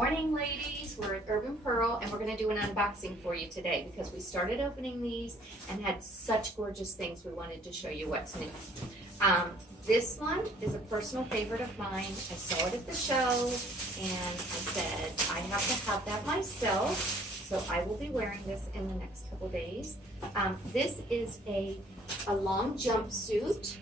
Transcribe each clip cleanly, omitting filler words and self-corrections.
morning, ladies. We're at Urban Pearl and we're going to do an unboxing for you today because we started opening these and had such gorgeous things we wanted to show you what's new. This one is a personal favorite of mine. I saw it at the show and I said I have to have that myself, so I will be wearing this in the next couple days. This is a long jumpsuit,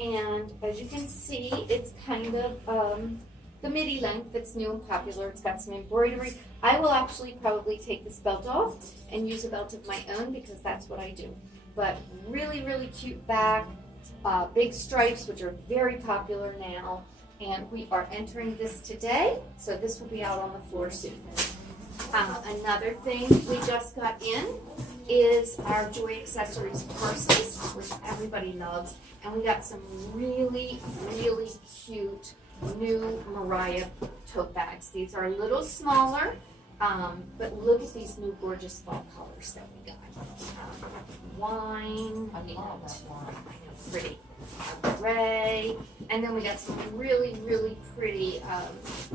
and as you can see, it's kind of the midi length that's new and popular. It's got some embroidery. I will actually probably take this belt off and use a belt of my own because that's what I do. But really, really cute back, big stripes, which are very popular now. And we are entering this today, so this will be out on the floor soon. Another thing we just got in is our Joy Accessories purses, which everybody loves. And we got some really, really cute new Mariah tote bags. These are a little smaller, but look at these new gorgeous fall colors that we got. Wine, I love that one. I know, pretty. Gray, and then we got some really, really pretty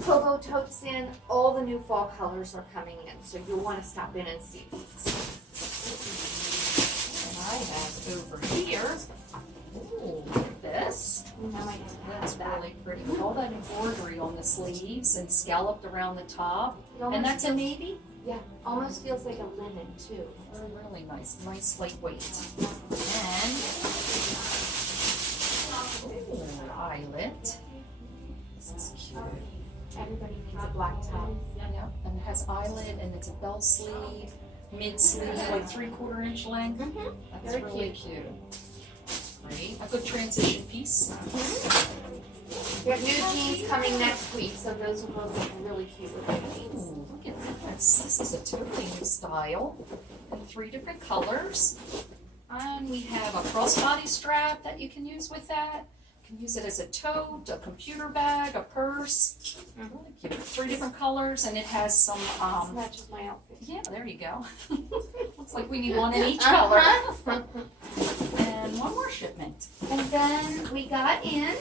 Kobo totes in. All the new fall colors are coming in, so you'll want to stop in and see these. And I have over here, ooh, look at this. That's really pretty. With all that embroidery on the sleeves and scalloped around the top. And that's a navy? Yeah, almost feels like a linen too. Really nice, lightweight. And eyelet. This is cute. Everybody needs a black top. Yeah, and it has eyelet, and it's a bell sleeve, mid sleeve, like 3/4 inch length. That's very really cute. Great. A good transition piece. We have new jeans coming next week, so those will both look really cute with the jeans. Ooh, look at this. This is a totally new style in 3 different colors. And we have a crossbody strap that you can use with that. You can use it as a tote, a computer bag, a purse. Really cute. 3 different colors, and it has some this matches my outfit. Yeah, there you go. Looks like we need one in each color. And one more shipment. And then we got in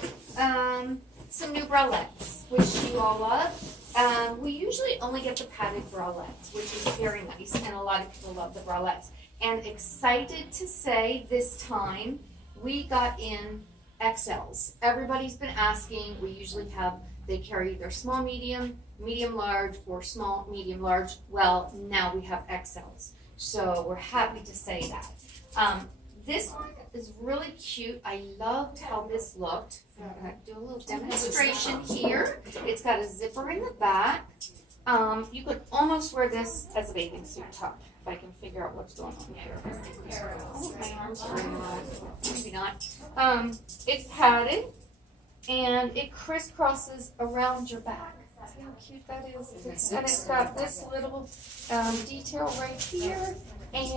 some new bralettes, which you all love. We usually only get the padded bralettes, which is very nice, and a lot of people love the bralettes. And excited to say this time we got in XLs. Everybody's been asking. We usually have, they carry either small, medium, medium, large, or small, medium, large. Well, now we have XLs. So we're happy to say that. This one is really cute. I loved how this looked. I'm going to do a little demonstration here. It's got a zipper in the back. You could almost wear this as a bathing suit top. If I can figure out what's going on here. Oh, my arms are in the maybe not. It's padded and it crisscrosses around your back. See how cute that is? And it's got this little detail right here. And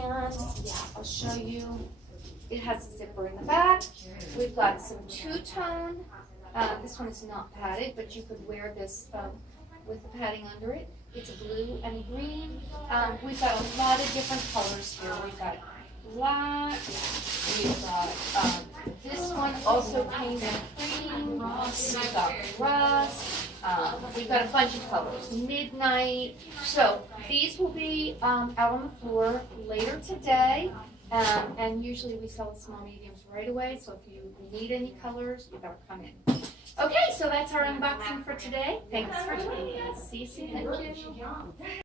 yeah, I'll show you. It has a zipper in the back. We've got some two-tone. This one is not padded, but you could wear this with the padding under it. It's a blue and green. We've got a lot of different colors here. We've got black. We've got this one also came in cream. We've got rust. We've got a bunch of colors. Midnight. So these will be out on the floor later today. And usually we sell the small mediums right away. So if you need any colors, you better come in. Okay, so that's our unboxing for today. Thanks for joining us. See you soon. Thank you.